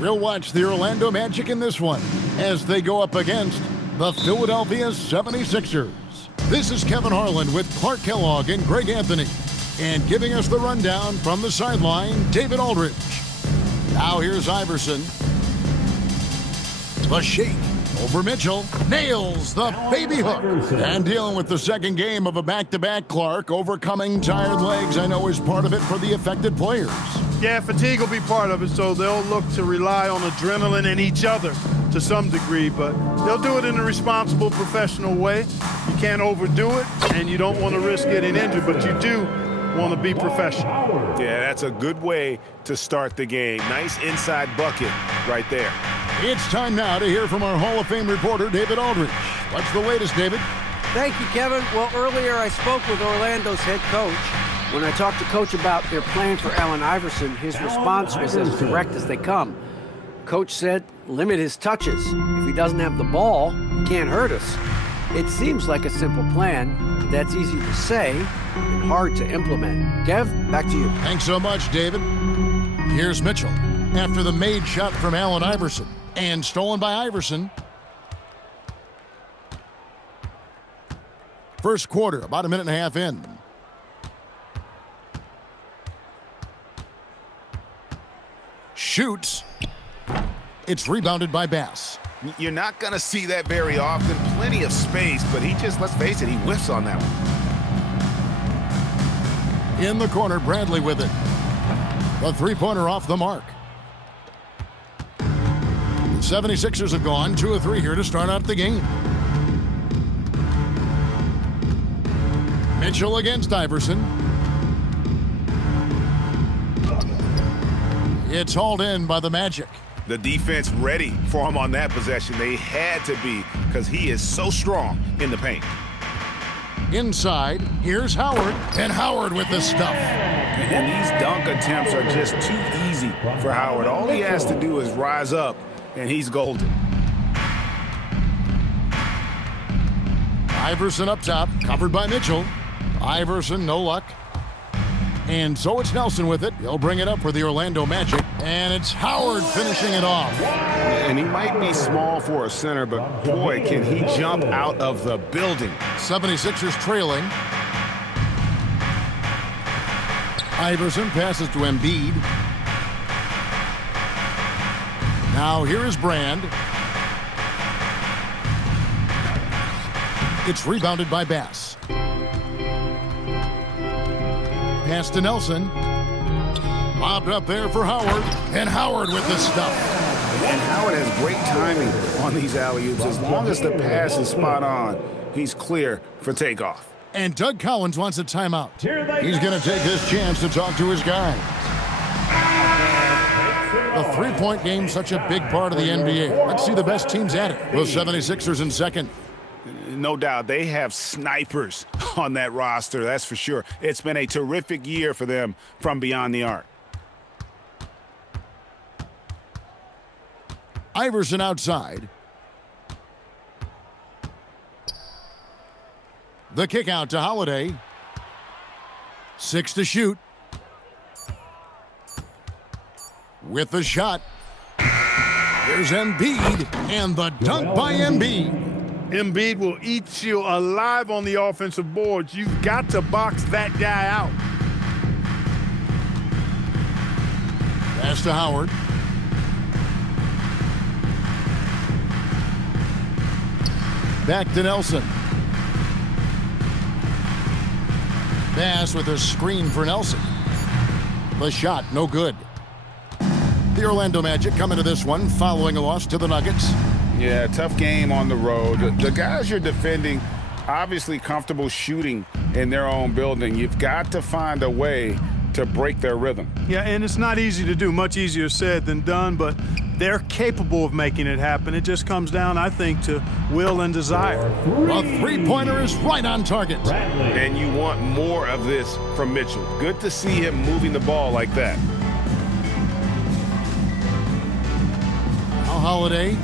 We'll watch the Orlando Magic in this one as they go up against the Philadelphia 76ers. This is Kevin Harlan with Clark Kellogg and Greg Anthony. And giving us the rundown from the sideline, David Aldridge. Now here's Iverson. The shake over Mitchell. Nails the baby hook. And dealing with the second game of a back-to-back, Clark. Overcoming tired legs, I know, is part of it for the affected players. Yeah, fatigue will be part of it, so they'll look to rely on adrenaline and each other to some degree, but they'll do it in a responsible, professional way. You can't overdo it, and you don't want to risk getting injured, but you do want to be professional. Yeah, that's a good way to start the game. Nice inside bucket right there. It's time now to hear from our Hall of Fame reporter, David Aldridge. What's the latest, David? Thank you, Kevin. Well, earlier I spoke with Orlando's head coach. When I talked to Coach about their plan for Allen Iverson, his response was as direct as they come. Coach said, limit his touches. If he doesn't have the ball, he can't hurt us. It seems like a simple plan, but that's easy to say and hard to implement. Kev, back to you. Thanks so much, David. Here's Mitchell after the made shot from Allen Iverson and stolen by Iverson. First quarter, about a minute and a half in. Shoots. It's rebounded by Bass. You're not going to see that very often. Plenty of space, but he just, let's face it, he whiffs on that one. In the corner, Bradley with it. The three-pointer off the mark. The 76ers have gone 2 of 3 here to start out the game. Mitchell against Iverson. It's hauled in by the Magic. The defense ready for him on that possession. They had to be because he is so strong in the paint. Inside, here's Howard, and Howard with the stuff. And these dunk attempts are just too easy for Howard. All he has to do is rise up, and he's golden. Iverson up top, covered by Mitchell. Iverson, no luck. And so it's Nelson with it. He'll bring it up for the Orlando Magic. And it's Howard finishing it off. And he might be small for a center, but boy, can he jump out of the building. 76ers trailing. Iverson passes to Embiid. Now here is Brand. It's rebounded by Bass. Pass to Nelson. Lobbed up there for Howard. And Howard with the stuff. And Howard has great timing on these alley-oops. As long as the pass is spot on, he's clear for takeoff. And Doug Collins wants a timeout. He's going to take this chance to talk to his guys. The three-point game's such a big part of the NBA. Let's see the best teams at it. The 76ers in second. No doubt, they have snipers on that roster, that's for sure. It's been a terrific year for them from beyond the arc. Iverson outside. The kick out to Holiday. 6 to shoot. With the shot. There's Embiid, and the dunk by Embiid. Embiid will eat you alive on the offensive boards. You've got to box that guy out. Pass to Howard. Back to Nelson. Bass with a screen for Nelson. The shot, no good. The Orlando Magic coming to this one following a loss to the Nuggets. Yeah, tough game on the road. The guys you're defending, obviously comfortable shooting in their own building. You've got to find a way to break their rhythm. Yeah, and it's not easy to do. Much easier said than done, but they're capable of making it happen. It just comes down, I think, to will and desire. A three-pointer is right on target. And you want more of this from Mitchell. Good to see him moving the ball like that. Now Holiday.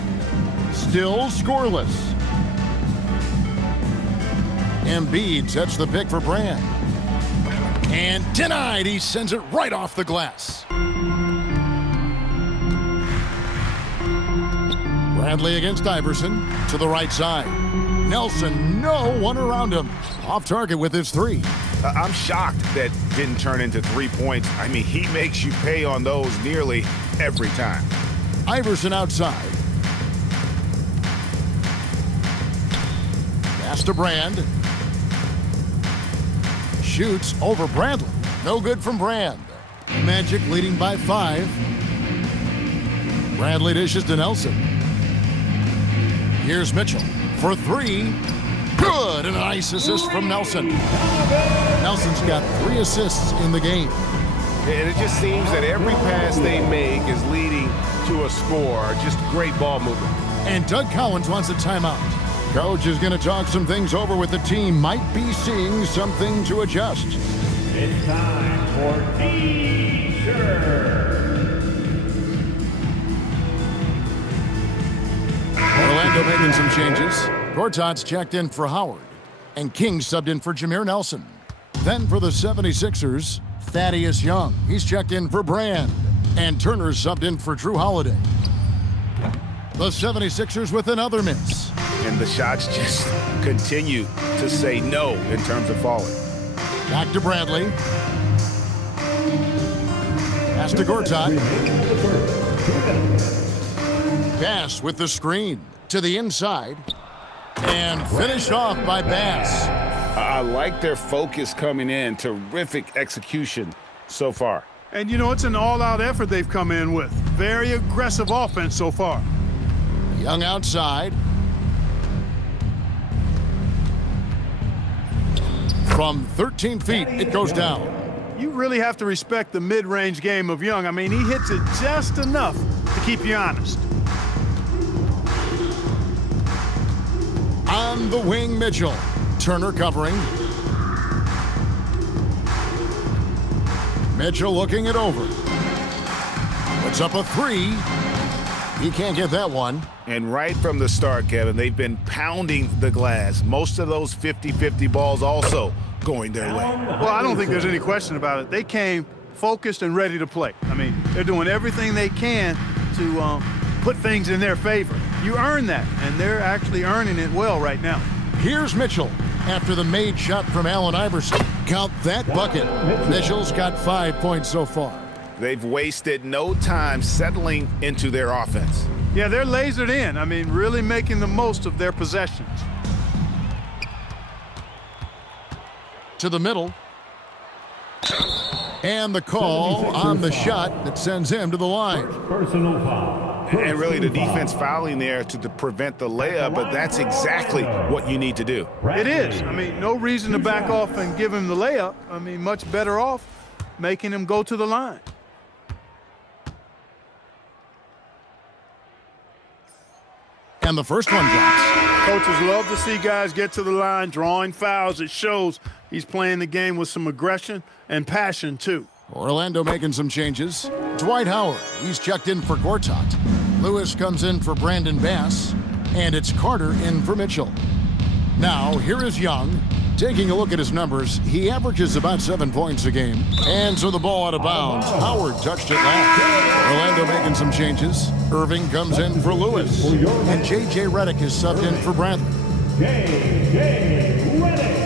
Still scoreless. Embiid sets the pick for Brand. And denied. He sends it right off the glass. Bradley against Iverson to the right side. Nelson, no one around him. Off target with his three. I'm shocked that didn't turn into 3 points. I mean, he makes you pay on those nearly every time. Iverson outside. Pass to Brand. Shoots over Bradley. No good from Brand. Magic leading by 5. Bradley dishes to Nelson. Here's Mitchell for 3. Good, and a nice assist from Nelson. Nelson's got 3 assists in the game. And it just seems that every pass they make is leading to a score. Just great ball movement. And Doug Collins wants a timeout. Coach is going to talk some things over with the team. Might be seeing something to adjust. It's time for T-shirt. Orlando making some changes. Gortat's checked in for Howard, and King subbed in for Jameer Nelson. Then for the 76ers, Thaddeus Young. He's checked in for Brand, and Turner subbed in for Drew Holiday. The 76ers with another miss. And the shots just continue to say no in terms of falling. Back to Bradley. Pass to Gortat. Bass with the screen to the inside. And finished off by Bass. I like their focus coming in. Terrific execution so far. And, you know, it's an all-out effort they've come in with. Very aggressive offense so far. Young outside. From 13 feet, it goes down. You really have to respect the mid-range game of Young. I mean, he hits it just enough to keep you honest. On the wing, Mitchell. Turner covering. Mitchell looking it over. Puts up a 3. He can't get that one. And right from the start, Kevin, they've been pounding the glass. Most of those 50-50 balls also going their way. Well, I don't think there's any question about it. They came focused and ready to play. I mean, they're doing everything they can to put things in their favor. You earn that, and they're actually earning it well right now. Here's Mitchell after the made shot from Allen Iverson. Count that bucket. Mitchell's got 5 points so far. They've wasted no time settling into their offense. Yeah, they're lasered in. I mean, really making the most of their possessions. To the middle. And the call on the shot that sends him to the line. Personal foul. And really the defense fouling there to prevent the layup, but that's exactly what you need to do. It is. I mean, no reason to back off and give him the layup. I mean, much better off making him go to the line. And the first one drops. Coaches love to see guys get to the line, drawing fouls. It shows he's playing the game with some aggression and passion, too. Orlando making some changes. Dwight Howard, he's checked in for Gortat. Lewis comes in for Brandon Bass. And it's Carter in for Mitchell. Now, here is Young. Taking a look at his numbers, he averages about 7 points a game. And so the ball out of bounds. Howard touched it last. Orlando making some changes. Irving comes in for Lewis. And J.J. Redick is subbed in for Bradley. J.J. Redick.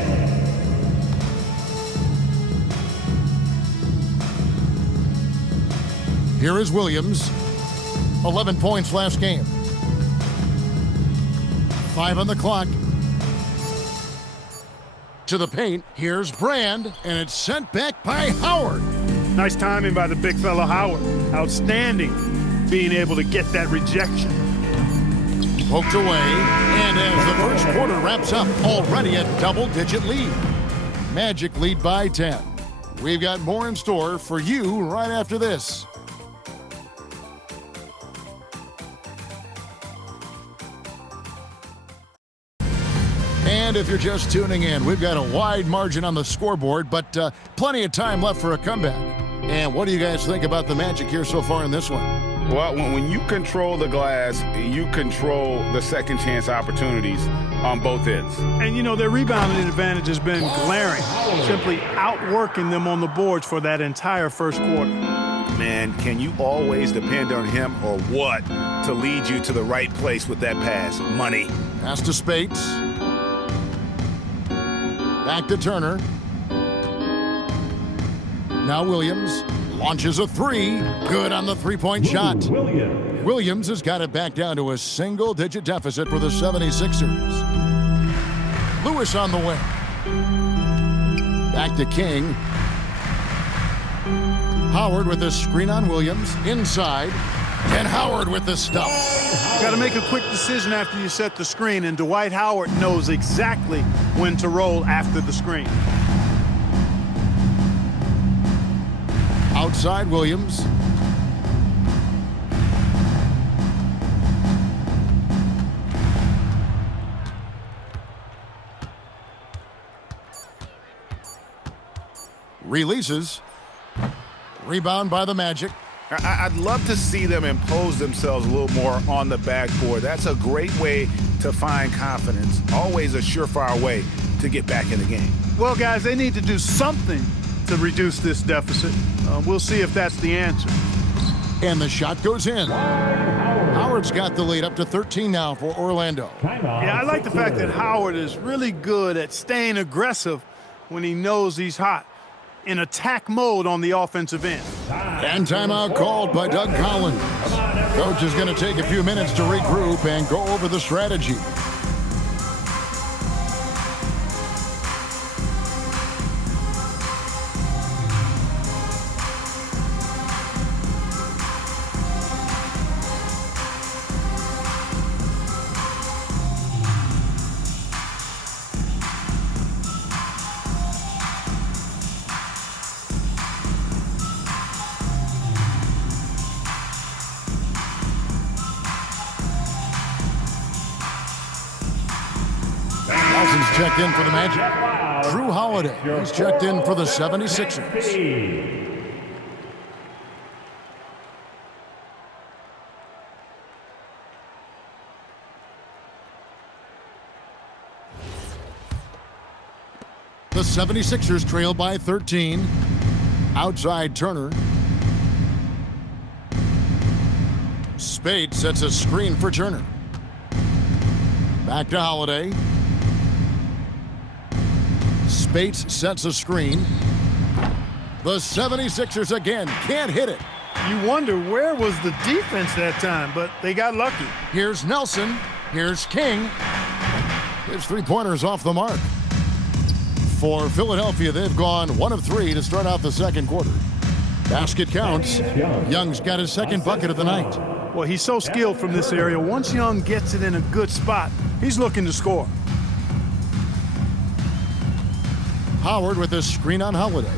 Here is Williams. 11 points last game. 5 on the clock. To the paint, here's Brand, and it's sent back by Howard. Nice timing by the big fella Howard. Outstanding being able to get that rejection. Poked away, and as the first quarter wraps up, already a double-digit lead. Magic lead by 10. We've got more in store for you right after this. And if you're just tuning in, we've got a wide margin on the scoreboard, but plenty of time left for a comeback. And what do you guys think about the Magic here so far in this one? Well, when you control the glass, you control the second chance opportunities on both ends. And, you know, their rebounding advantage has been glaring, simply outworking them on the boards for that entire first quarter. man, can you always depend on him or what to lead you to the right place with that pass? Money. Pass to Spates. Back to Turner. Now Williams launches a three. Good on the three-point shot. Williams has got it back down to a single-digit deficit for the 76ers. Lewis on the way. Back to King. Howard with a screen on Williams. Inside. And Howard with the stuff. You got to make a quick decision after you set the screen, and Dwight Howard knows exactly when to roll after the screen. Outside Williams. Releases. Rebound by the Magic. I'd love to see them impose themselves a little more on the backboard. That's a great way to find confidence. Always a surefire way to get back in the game. Well, guys, they need to do something to reduce this deficit. We'll see if that's the answer. And the shot goes in. Howard's got the lead up to 13 now for Orlando. Yeah, I like the fact that Howard is really good at staying aggressive when he knows he's hot, in attack mode on the offensive end. And timeout called by Doug Collins. Coach is going to take a few minutes to regroup and go over the strategy. Checked in for the Magic. Drew Holiday is checked in for the 76ers. The 76ers trail by 13. Outside Turner. Spade sets a screen for Turner. Back to Holiday. Spates sets a screen. The 76ers again can't hit it. You wonder where was the defense that time, but they got lucky. Here's Nelson. Here's King. His three-pointer's off the mark. For Philadelphia, they've gone 1 of 3 to start out the second quarter. Basket counts. Young's got his second bucket of the night. Well, he's so skilled from this area. Once Young gets it in a good spot, he's looking to score. Howard with a screen on Holiday.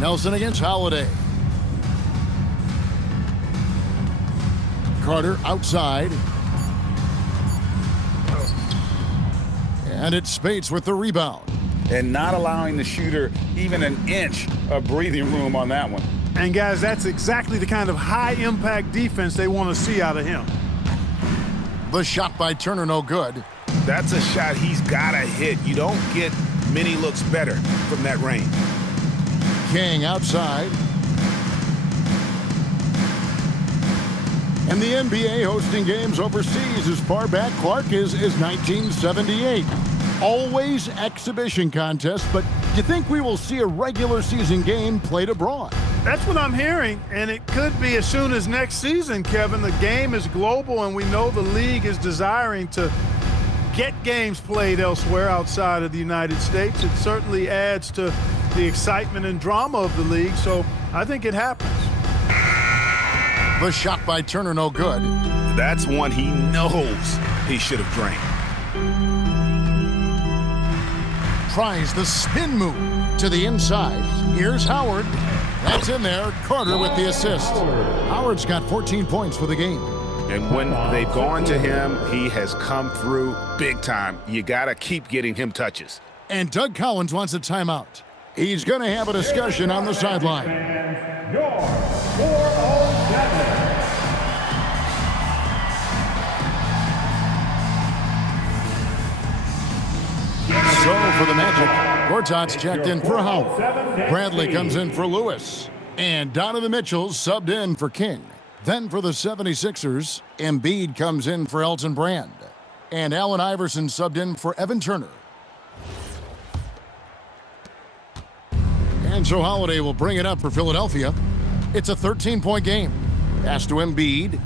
Nelson against Holiday. Carter outside. And it's Spates with the rebound. And not allowing the shooter even an inch of breathing room on that one. And guys, that's exactly the kind of high-impact defense they want to see out of him. The shot by Turner, no good. That's a shot he's got to hit. You don't get many looks better from that range. King outside. And the NBA hosting games overseas as far back, Clark, is 1978. Always exhibition contests, but do you think we will see a regular season game played abroad? That's what I'm hearing, and it could be as soon as next season, Kevin. The game is global, and we know the league is desiring to get games played elsewhere outside of the United States. It certainly adds to the excitement and drama of the league, so I think it happens. The shot by Turner, no good. That's one he knows he should have drained. Tries the spin move to the inside. Here's Howard. That's in there. Carter with the assist. Howard's got 14 points for the game. And when they've gone to him, he has come through big time. You got to keep getting him touches. And Doug Collins wants a timeout. He's going to have a discussion on the sideline. Your 407. So for the Magic, Gortat's checked in for Howard. Bradley comes in for Lewis. And Donovan Mitchell subbed in for King. Then for the 76ers, Embiid comes in for Elton Brand. And Allen Iverson subbed in for Evan Turner. And so Holiday will bring it up for Philadelphia. It's a 13-point game. Pass to Embiid.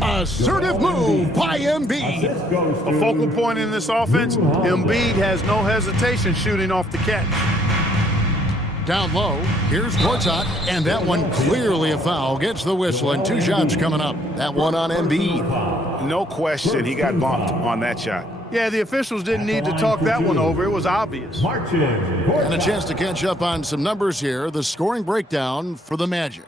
Assertive move by Embiid. A focal point in this offense, Embiid has no hesitation shooting off the catch. Down low, here's Gortat, and that one clearly a foul. Gets the whistle, and 2 shots coming up. That one on Embiid. No question, he got bumped on that shot. Yeah, the officials didn't need to talk that one over. It was obvious. And a chance to catch up on some numbers here. The scoring breakdown for the Magic.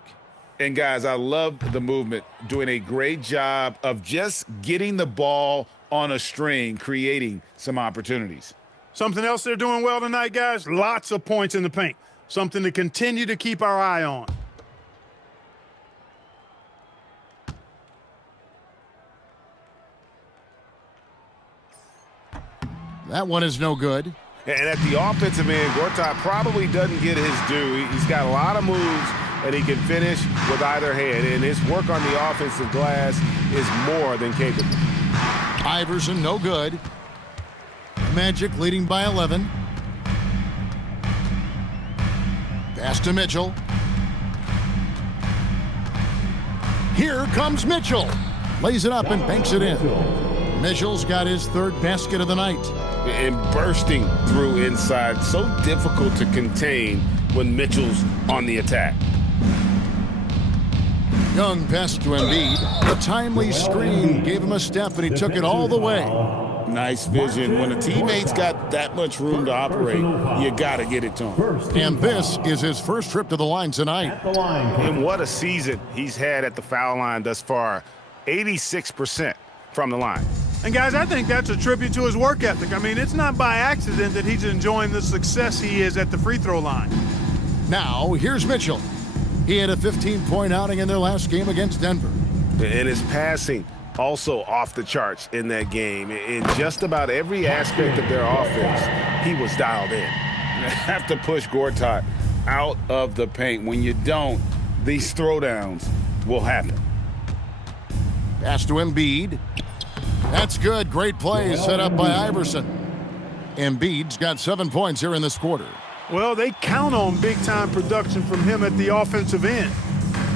And guys, I love the movement, doing a great job of just getting the ball on a string, creating some opportunities. Something else they're doing well tonight, guys, lots of points in the paint. Something to continue to keep our eye on. That one is no good. And at the offensive end, Gortat probably doesn't get his due. He's got a lot of moves that he can finish with either hand, and his work on the offensive glass is more than capable. Iverson, no good. Magic leading by 11. Pass to Mitchell. Here comes Mitchell. Lays it up and banks it in. Mitchell's got his 3rd basket of the night. And bursting through inside, so difficult to contain when Mitchell's on the attack. Young pass to Embiid. The timely screen gave him a step, and he took it all the way. Nice vision. When a teammate's got that much room to operate, you got to get it to him. And this is his first trip to the line tonight. And what a season he's had at the foul line thus far. 86% from the line. And guys, I think that's a tribute to his work ethic. I mean, it's not by accident that he's enjoying the success he is at the free throw line. Now, here's Mitchell. He had a 15-point outing in their last game against Denver. And his passing also off the charts in that game. In just about every aspect of their offense, he was dialed in. You have to push Gortat out of the paint. When you don't, these throwdowns will happen. Pass to Embiid. That's good. Great play set up by Iverson. Embiid's got 7 points here in this quarter. Well, they count on big-time production from him at the offensive end.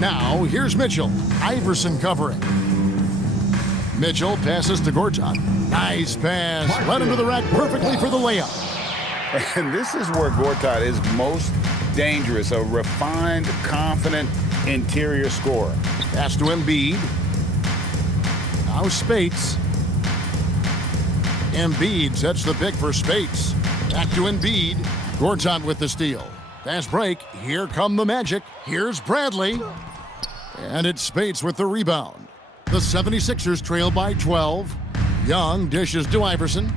Now, here's Mitchell. Iverson covering. Mitchell passes to Gortat. Nice pass. Led him to the rack perfectly for the layup. And this is where Gortat is most dangerous, a refined, confident interior scorer. Pass to Embiid. Now Spates. Embiid sets the pick for Spates. Back to Embiid. Gortat with the steal. Fast break. Here come the Magic. Here's Bradley. And it's Spates with the rebound. The 76ers trail by 12. Young dishes to Iverson.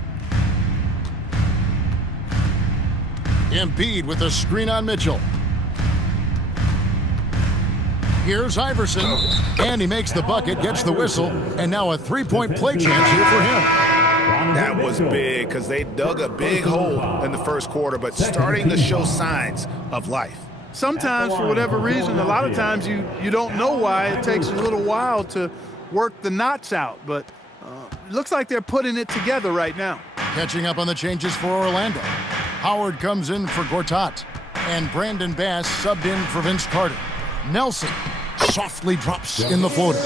Embiid with a screen on Mitchell. Here's Iverson, and he makes the bucket, gets the whistle, and now a 3-point play chance here for him. That was big because they dug a big hole in the first quarter, but starting to show signs of life. Sometimes, for whatever reason, a lot of times you don't know why. It takes a little while to work the knots out, but looks like they're putting it together right now. Catching up on the changes for Orlando. Howard comes in for Gortat, and Brandon Bass subbed in for Vince Carter. Nelson softly drops in the floater.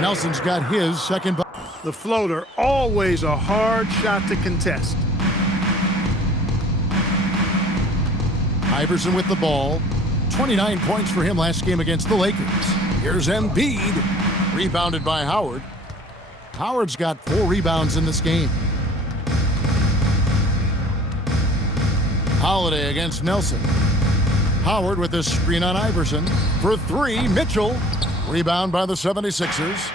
Nelson's got his second. The floater, always a hard shot to contest. Iverson with the ball. 29 points for him last game against the Lakers. Here's Embiid. Rebounded by Howard. Howard's got 4 rebounds in this game. Holiday against Nelson. Howard with a screen on Iverson. For 3, Mitchell. Rebound by the 76ers.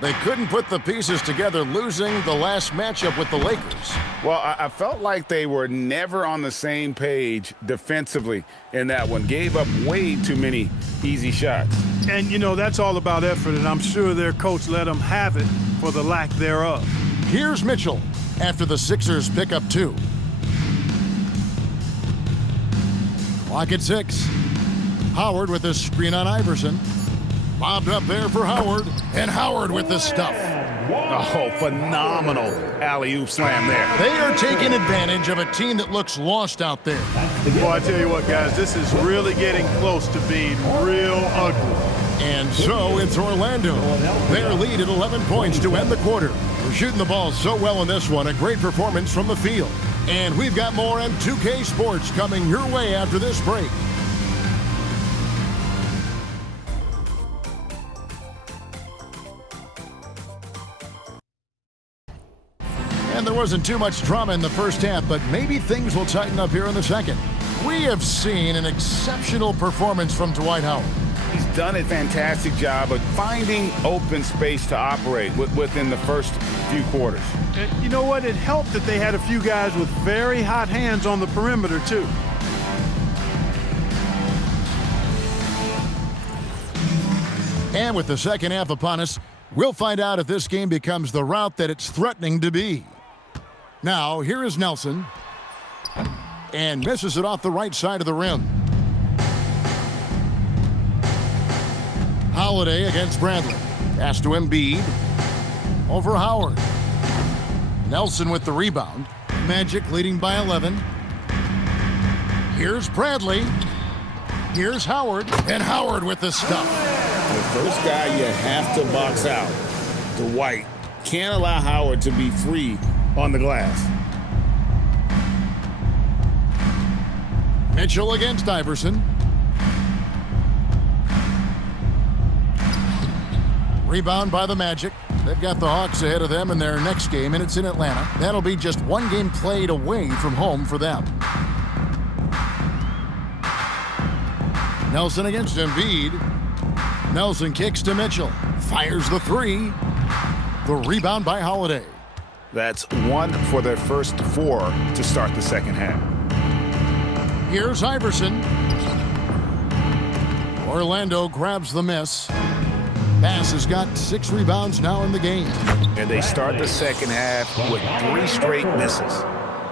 They couldn't put the pieces together, losing the last matchup with the Lakers. Well, I felt like they were never on the same page defensively in that one. Gave up way too many easy shots. And, you know, that's all about effort, and I'm sure their coach let them have it for the lack thereof. Here's Mitchell after the Sixers pick up 2. Clock at 6. Howard with the screen on Iverson. Lobbed up there for Howard, and Howard with the stuff. Oh, phenomenal alley-oop slam there. They are taking advantage of a team that looks lost out there. Well, I tell you what, guys, this is really getting close to being real ugly. And so it's Orlando. Their lead at 11 points to end the quarter. We're shooting the ball so well in this one. A great performance from the field. And we've got more M2K Sports coming your way after this break. And there wasn't too much drama in the first half, but maybe things will tighten up here in the second. We have seen an exceptional performance from Dwight Howard. He's done a fantastic job of finding open space to operate within the first few quarters. And you know what? It helped that they had a few guys with very hot hands on the perimeter, too. And with the second half upon us, we'll find out if this game becomes the route that it's threatening to be. Now, here is Nelson. And misses it off the right side of the rim. Holiday against Bradley. Pass to Embiid. Over Howard. Nelson with the rebound. Magic leading by 11. Here's Bradley. Here's Howard. And Howard with the stuff. The first guy you have to box out, Dwight. Can't allow Howard to be free on the glass. Mitchell against Iverson. Rebound by the Magic. They've got the Hawks ahead of them in their next game, and it's in Atlanta. That'll be just one game played away from home for them. Nelson against Embiid. Nelson kicks to Mitchell. Fires the three. The rebound by Holiday. That's 1 for their first 4 to start the second half. Here's Iverson. Orlando grabs the miss. Bass has got 6 rebounds now in the game. And they start the second half with 3 straight misses.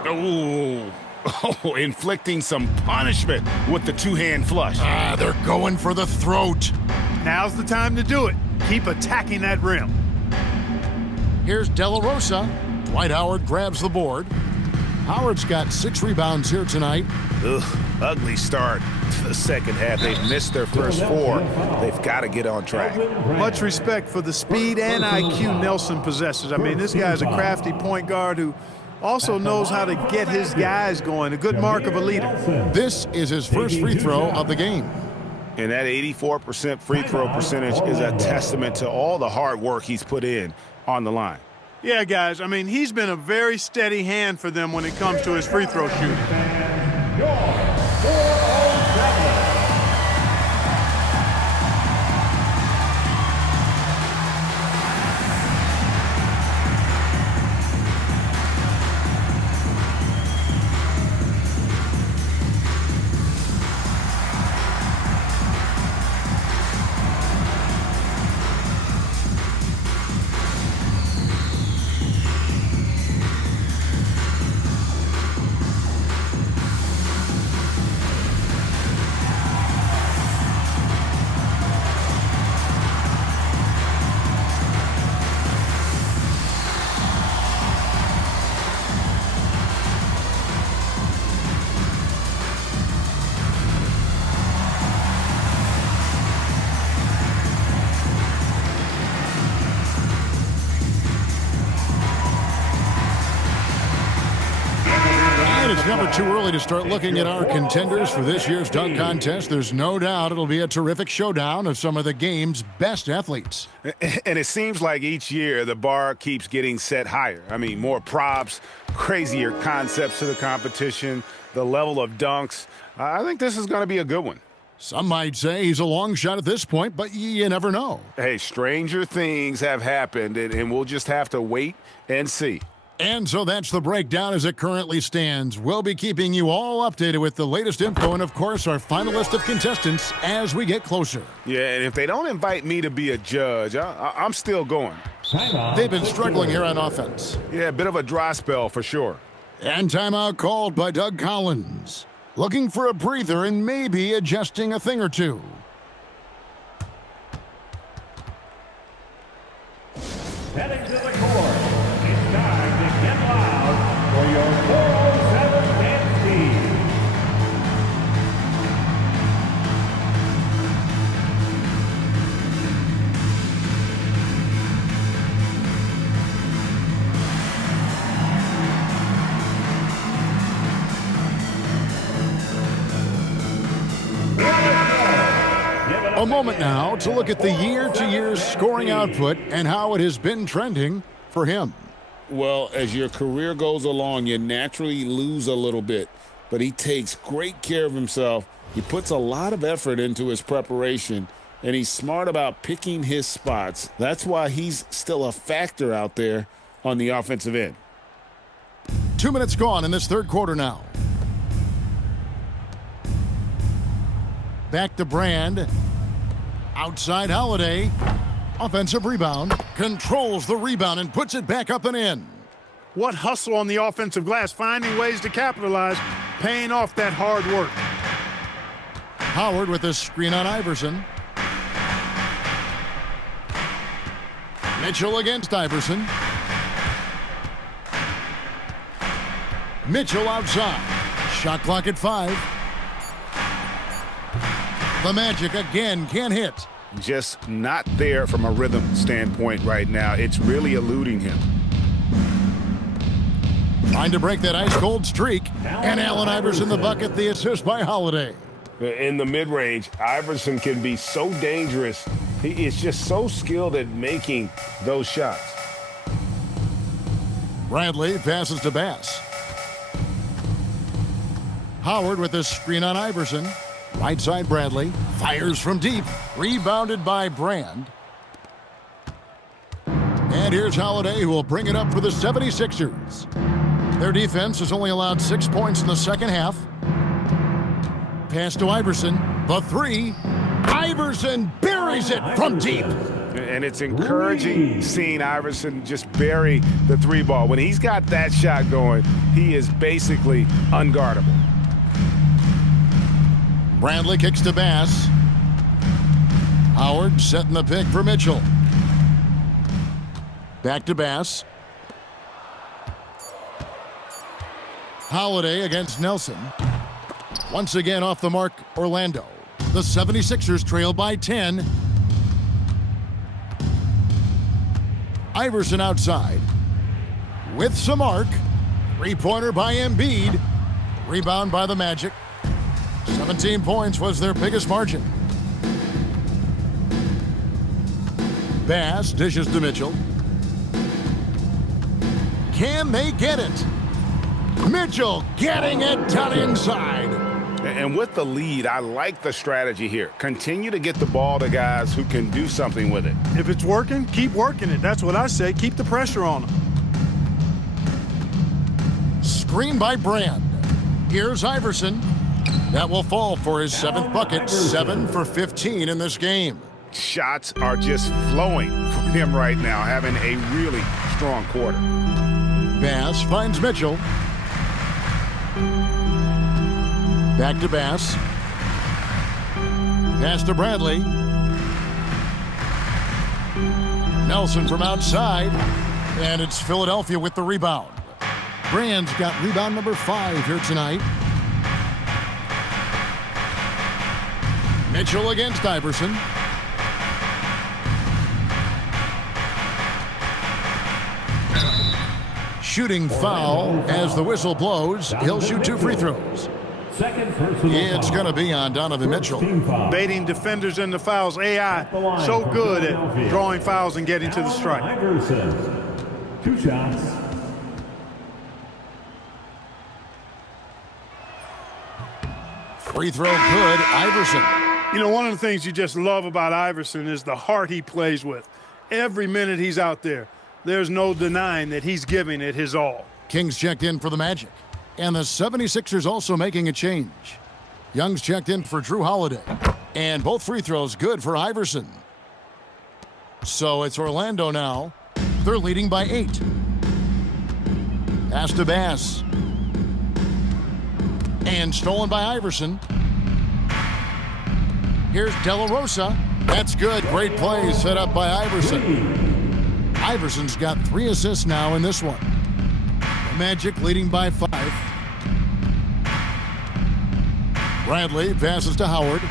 Oh, inflicting some punishment with the two-hand flush. They're going for the throat. Now's the time to do it. Keep attacking that rim. Here's De La Rosa. Dwight Howard grabs the board. Howard's got 6 rebounds here tonight. Ugly start to the second half. They've missed their first 4. They've got to get on track. Much respect for the speed and IQ Nelson possesses. I mean, this guy's a crafty point guard who also knows how to get his guys going. A good mark of a leader. This is his first free throw of the game. And that 84% free throw percentage is a testament to all the hard work he's put in on the line. Yeah, guys, I mean, he's been a very steady hand for them when it comes to his free throw shooting. It's never too early to start looking at our contenders for this year's dunk contest. There's no doubt it'll be a terrific showdown of some of the game's best athletes. And it seems like each year the bar keeps getting set higher. I mean, more props, crazier concepts to the competition, the level of dunks. I think this is going to be a good one. Some might say he's a long shot at this point, but you never know. Hey, stranger things have happened, and we'll just have to wait and see. And so that's the breakdown as it currently stands. We'll be keeping you all updated with the latest info and, of course, our final list of contestants as we get closer. Yeah, and if they don't invite me to be a judge, I'm still going. They've been struggling here on offense. Yeah, a bit of a dry spell for sure. And timeout called by Doug Collins. looking for a breather and maybe adjusting a thing or two. Heading to the court, it's time to get loud for your 407 dance team. A moment now to look at the year-to-year scoring output and how it has been trending for him. Well, as your career goes along, you naturally lose a little bit, but he takes great care of himself. He puts a lot of effort into his preparation, and he's smart about picking his spots. That's why he's still a factor out there on the offensive end. 2 minutes gone in this third quarter now. Back to Brand. Outside Holiday. Offensive rebound. Controls the rebound and puts it back up and in. What hustle on the offensive glass, finding ways to capitalize, paying off that hard work. Howard with a screen on Iverson. Mitchell against Iverson. Mitchell outside. Shot clock at 5. The Magic again can't hit. Just not there from a rhythm standpoint right now. It's really eluding him. Trying to break that ice-cold streak. And Allen Iverson the bucket, the assist by Holiday. In the mid-range, Iverson can be so dangerous. He is just so skilled at making those shots. Bradley passes to Bass. Howard with a screen on Iverson. Right side Bradley. Fires from deep. Rebounded by Brand. And here's Holiday, who will bring it up for the 76ers. Their defense has only allowed 6 points in the second half. Pass to Iverson. The three. Iverson buries it from deep. And it's encouraging seeing Iverson just bury the three ball. When he's got that shot going, he is basically unguardable. Bradley kicks to Bass. Howard setting the pick for Mitchell. Back to Bass. Holiday against Nelson. Once again off the mark, Orlando. The 76ers trail by 10. Iverson outside. With some arc. Three-pointer by Embiid. Rebound by the Magic. 17 points was their biggest margin. Bass dishes to Mitchell. Can they get it? Mitchell getting it done inside. And with the lead, I like the strategy here. Continue to get the ball to guys who can do something with it. If it's working, keep working it. That's what I say. Keep the pressure on them. Screen by Brand. Here's Iverson. That will fall for his 7th bucket. 7 for 15 in this game. Shots are just flowing for him right now, having a really strong quarter. Bass finds Mitchell. Back to Bass. Pass to Bradley. Nelson from outside. And it's Philadelphia with the rebound. Brand's got rebound number 5 here tonight. Mitchell against Iverson. Shooting foul as the whistle blows. He'll shoot 2 free throws. It's going to be on Donovan Mitchell. Baiting defenders in the fouls. AI so good at drawing fouls and getting to the strike. Iverson, 2 shots. Free throw good, Iverson. You know, one of the things you just love about Iverson is the heart he plays with. Every minute he's out there, there's no denying that he's giving it his all. Kings checked in for the Magic. And the 76ers also making a change. Young's checked in for Drew Holiday. And both free throws good for Iverson. So it's Orlando now. They're leading by 8. Pass to Bass. And stolen by Iverson. Here's De La Rosa. That's good. Great play set up by Iverson. Iverson's got 3 assists now in this one. The Magic leading by 5. Bradley passes to Howard.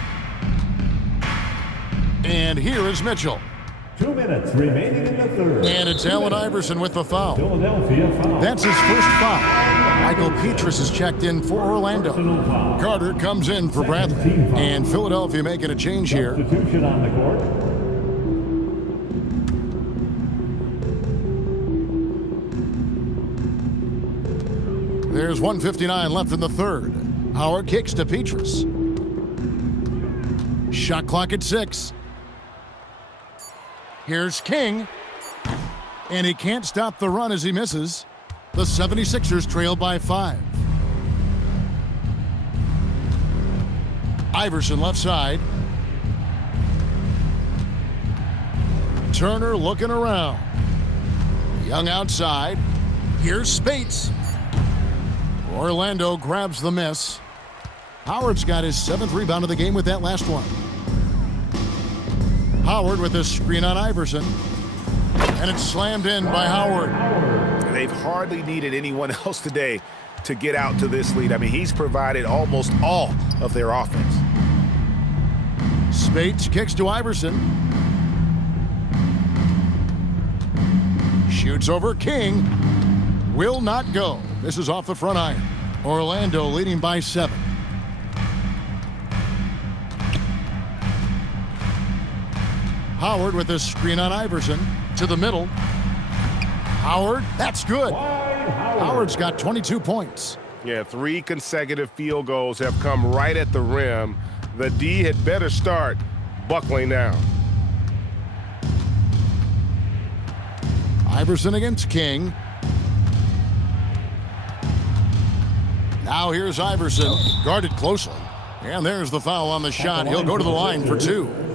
And here is Mitchell. 2 minutes remaining in the third. And it's Allen Iverson with the foul. Philadelphia foul. That's his first foul. Michael Petrus is checked in for Orlando. Carter comes in for Bradley. And Philadelphia making a change here. Substitution on the court. There's 1:59 left in the third. Howard kicks to Petrus. Shot clock at 6. Here's King. And he can't stop the run as he misses. The 76ers trail by 5. Iverson left side. Turner looking around. Young outside. Here's Spates. Orlando grabs the miss. Howard's got his 7th rebound of the game with that last one. Howard with a screen on Iverson. And it's slammed in by Howard. They've hardly needed anyone else today to get out to this lead. I mean, he's provided almost all of their offense. Spates kicks to Iverson. Shoots over King. Will not go. This is off the front iron. Orlando leading by 7. Howard with a screen on Iverson. To the middle. Howard, that's good. Howard's got 22 points. Yeah, 3 consecutive field goals have come right at the rim. The D had better start buckling down. Iverson against King. Now here's Iverson, guarded closely. And there's the foul on the shot. He'll go to the line for 2.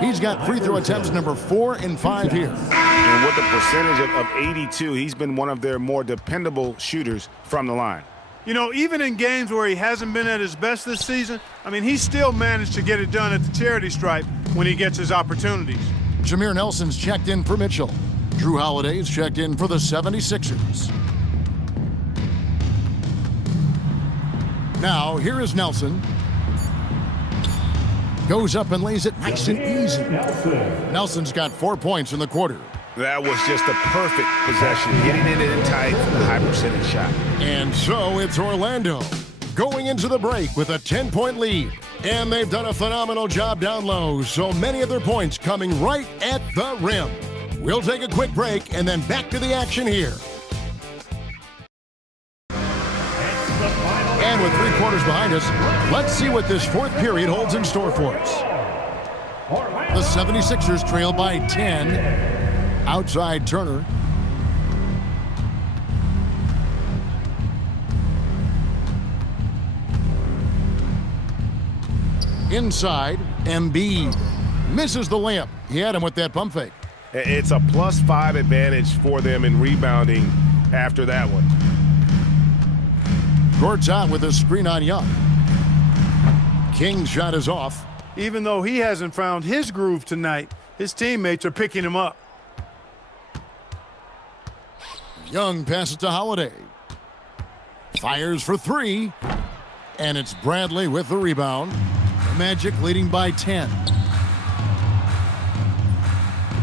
He's got free throw attempts number 4 and 5 here. And with a percentage of 82, he's been one of their more dependable shooters from the line. You know, even in games where he hasn't been at his best this season, I mean, he's still managed to get it done at the charity stripe when he gets his opportunities. Jameer Nelson's checked in for Mitchell. Drew Holiday's checked in for the 76ers. Now, here is Nelson. Goes up and lays it nice and easy. Nelson's got 4 points in the quarter. That was just a perfect possession, getting it in tight for the high percentage shot. And so it's Orlando going into the break with a 10-point lead. And they've done a phenomenal job down low, so many of their points coming right at the rim. We'll take a quick break and then back to the action here. And with 3 quarters behind us, let's see what this 4th period holds in store for us. The 76ers trail by 10. Outside Turner. Inside, Embiid misses the layup. He had him with that pump fake. It's a +5 advantage for them in rebounding after that one. Gortat with a screen on Young. King's shot is off. Even though he hasn't found his groove tonight, his teammates are picking him up. Young passes to Holiday. Fires for 3. And it's Bradley with the rebound. The Magic leading by 10.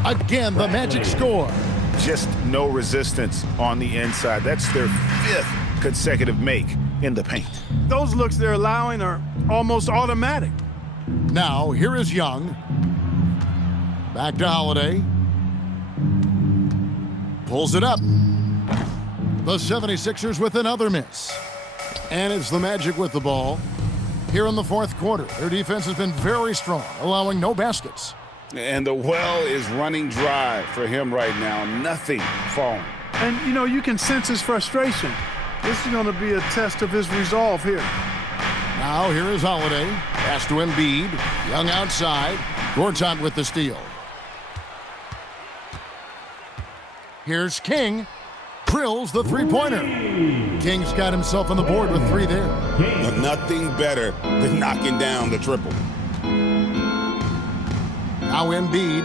Again, the Magic score. Just no resistance on the inside. That's their 5th consecutive make in the paint. Those looks they're allowing are almost automatic. Now, here is Young. Back to Holiday. Pulls it up. The 76ers with another miss. And it's the Magic with the ball. Here in the 4th quarter, their defense has been very strong, allowing no baskets. And the well is running dry for him right now. Nothing falling. And, you know, you can sense his frustration. This is going to be a test of his resolve here. Now, here is Holiday. Pass to Embiid. Young outside. Gortat with the steal. Here's King. drills the three-pointer. King's got himself on the board with 3 there. Nothing better than knocking down the triple. Now Embiid,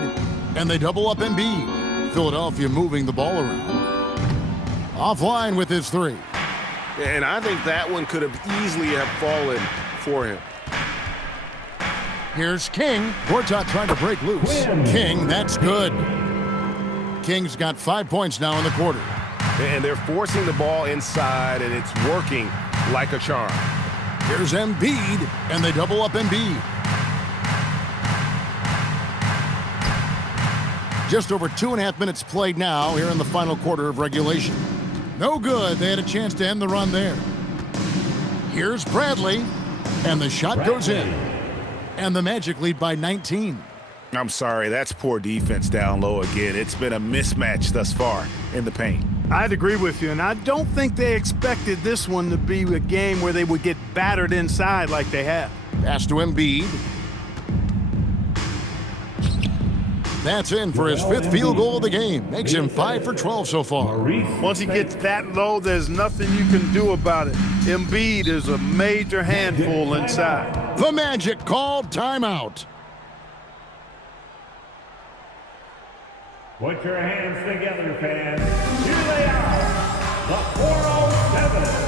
and they double up Embiid. Philadelphia moving the ball around. Offline with his 3. And I think that one could have easily have fallen for him. Here's King. Gortat trying to break loose. King, that's good. King's got 5 points now in the quarter. And they're forcing the ball inside, and it's working like a charm. Here's Embiid, and they double up Embiid. Just over 2.5 minutes played now here in the final quarter of regulation. No good. They had a chance to end the run there. Here's Bradley, and the shot goes in. And the Magic lead by 19. I'm sorry, that's poor defense down low again. It's been a mismatch thus far in the paint. I'd agree with you, and I don't think they expected this one to be a game where they would get battered inside like they have. Pass to Embiid. That's in for his 5th field goal of the game. Makes him 5 for 12 so far. Once he gets that low, there's nothing you can do about it. Embiid is a major handful inside. The Magic called timeout. Put your hands together, fans. Here they are, the 407.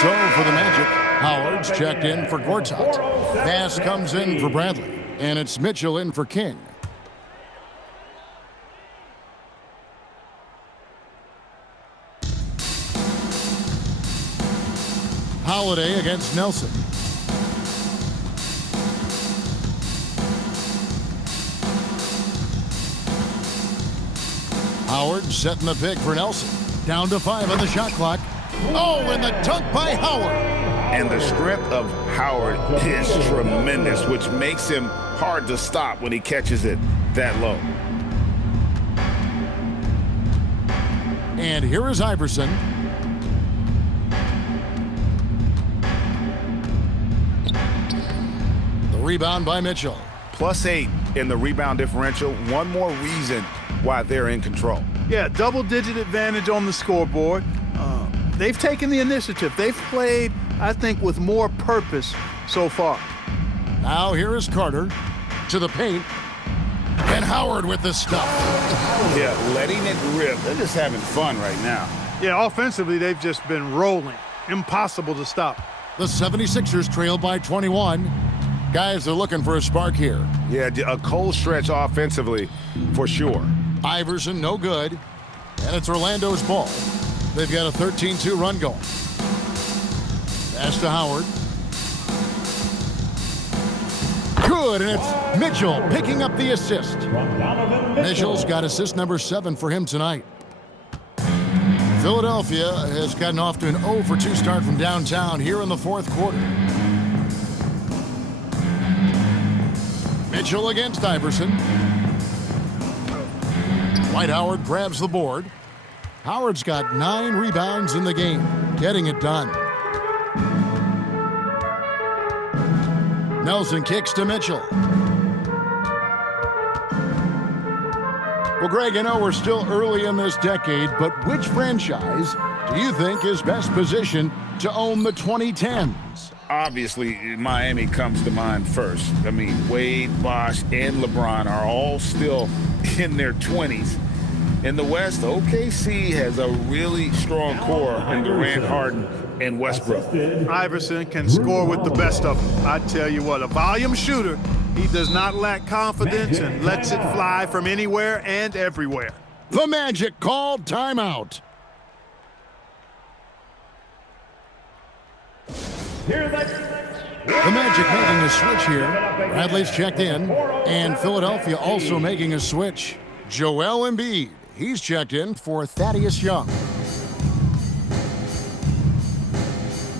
So for the Magic, Howard's checked in for Gortat. Pass comes in for Bradley, and it's Mitchell in for King. Holiday against Nelson. Howard setting the pick for Nelson. Down to 5 on the shot clock. Oh, and the dunk by Howard. And the strength of Howard is tremendous, which makes him hard to stop when he catches it that low. And here is Iverson. The rebound by Mitchell. +8 in the rebound differential. One more reason why they're in control. Yeah, double-digit advantage on the scoreboard. They've taken the initiative. They've played, I think, with more purpose so far. Now here is Carter to the paint. And Howard with the stuff. Yeah, letting it rip. They're just having fun right now. Yeah, offensively, they've just been rolling. Impossible to stop. The 76ers trail by 21. Guys are looking for a spark here. Yeah, a cold stretch offensively for sure. Iverson, no good. And it's Orlando's ball. They've got a 13-2 run going. Pass to Howard. Good, and it's Mitchell picking up the assist. Mitchell's got assist number 7 for him tonight. Philadelphia has gotten off to an 0-for-2 start from downtown here in the 4th quarter. Mitchell against Iverson. Dwight Howard grabs the board. Howard's got 9 rebounds in the game, getting it done. Nelson kicks to Mitchell. Well, Greg, I know we're still early in this decade, but which franchise do you think is best positioned to own the 2010s? Obviously, Miami comes to mind first. I mean, Wade, Bosh, and LeBron are all still in their 20s. In the West, OKC has a really strong core in Durant, Harden, and Westbrook. Iverson can score with the best of them. I tell you what, a volume shooter. He does not lack confidence and lets it fly from anywhere and everywhere. The Magic called timeout. The Magic making a switch here. Bradley's checked in, and Philadelphia also making a switch. Joel Embiid, he's checked in for Thaddeus Young.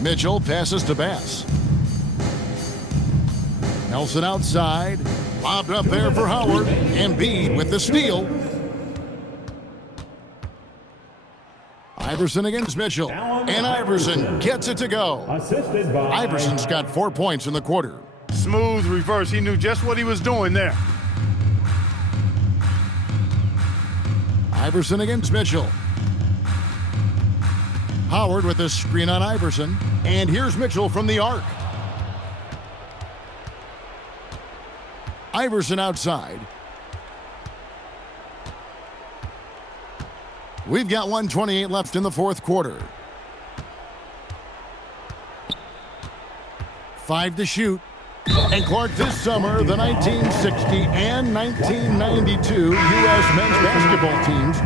Mitchell passes to Bass. Nelson outside, lobbed up there for Howard. Embiid with the steal. Iverson against Mitchell, and Iverson gets it to go. Iverson's got 4 points in the quarter. Smooth reverse. He knew just what he was doing there. Iverson against Mitchell. Howard with a screen on Iverson, and here's Mitchell from the arc. Iverson outside. We've got 1:28 left in the fourth quarter. 5 to shoot. And Clark, this summer, the 1960 and 1992 U.S. men's basketball teams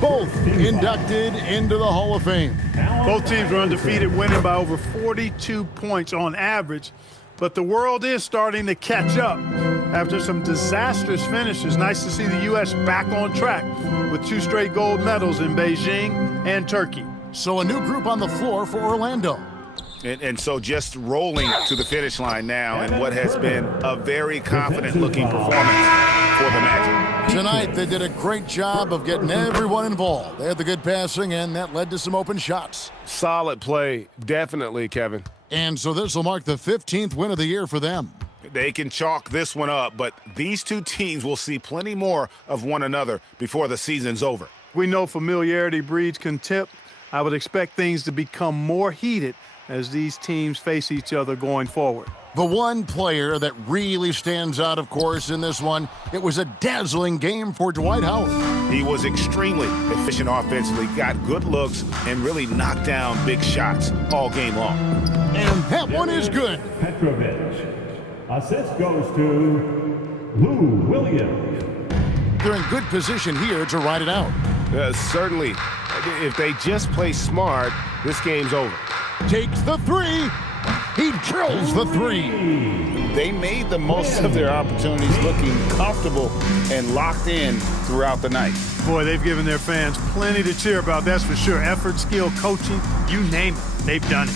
both inducted into the Hall of Fame. Both teams were undefeated, winning by over 42 points on average. But the world is starting to catch up after some disastrous finishes. Nice to see the U.S. back on track with 2 straight gold medals in Beijing and Turkey. So a new group on the floor for Orlando. And so just rolling to the finish line now in what has been a very confident-looking performance for the Magic. Tonight, they did a great job of getting everyone involved. They had the good passing, and that led to some open shots. Solid play, definitely, Kevin. And so this will mark the 15th win of the year for them. They can chalk this one up, but these two teams will see plenty more of one another before the season's over. We know familiarity breeds contempt. I would expect things to become more heated as these teams face each other going forward. The one player that really stands out, of course, in this one, it was a dazzling game for Dwight Howard. He was extremely efficient offensively, got good looks, and really knocked down big shots all game long. And that one is good. Petrovic. Assist goes to Lou Williams. They're in good position here to ride it out. Certainly, if they just play smart, this game's over. Takes the three. He drills the three. They made the most of their opportunities, looking comfortable and locked in throughout the night. Boy, they've given their fans plenty to cheer about, that's for sure. Effort, skill, coaching, you name it, they've done it.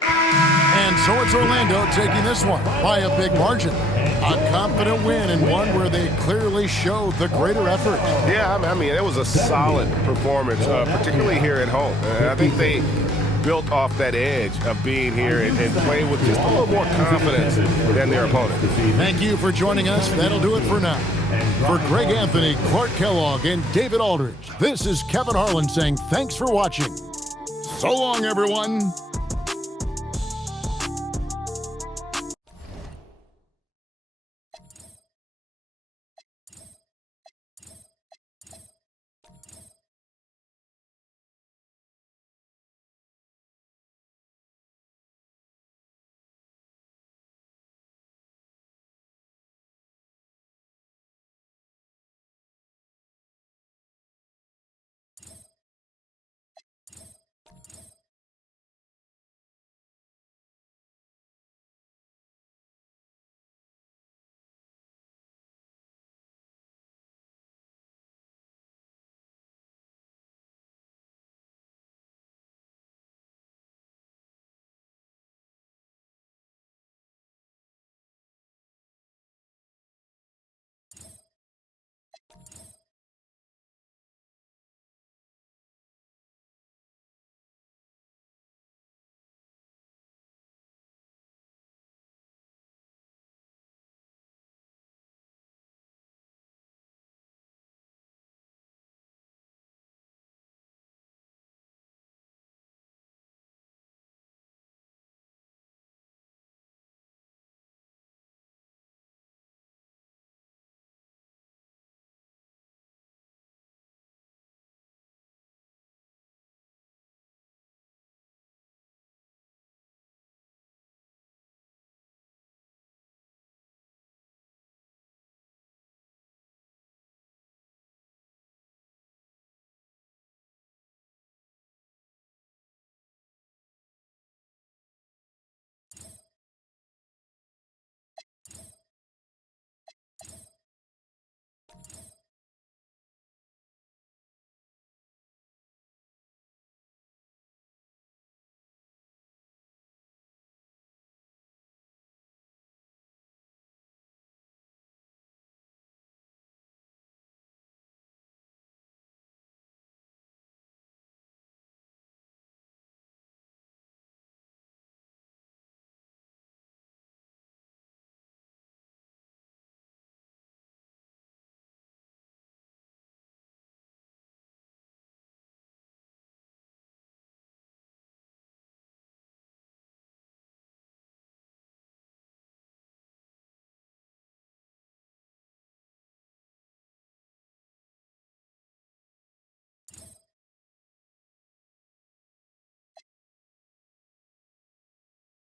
And so it's Orlando taking this one by a big margin. A confident win and one where they clearly showed the greater effort. Yeah, I mean, it was a solid performance, particularly here at home. I think they built off that edge of being here and playing with just a little more confidence than their opponent. Thank you for joining us. That'll do it for now. For Greg Anthony, Clark Kellogg, and David Aldridge, this is Kevin Harlan saying thanks for watching. So long, everyone.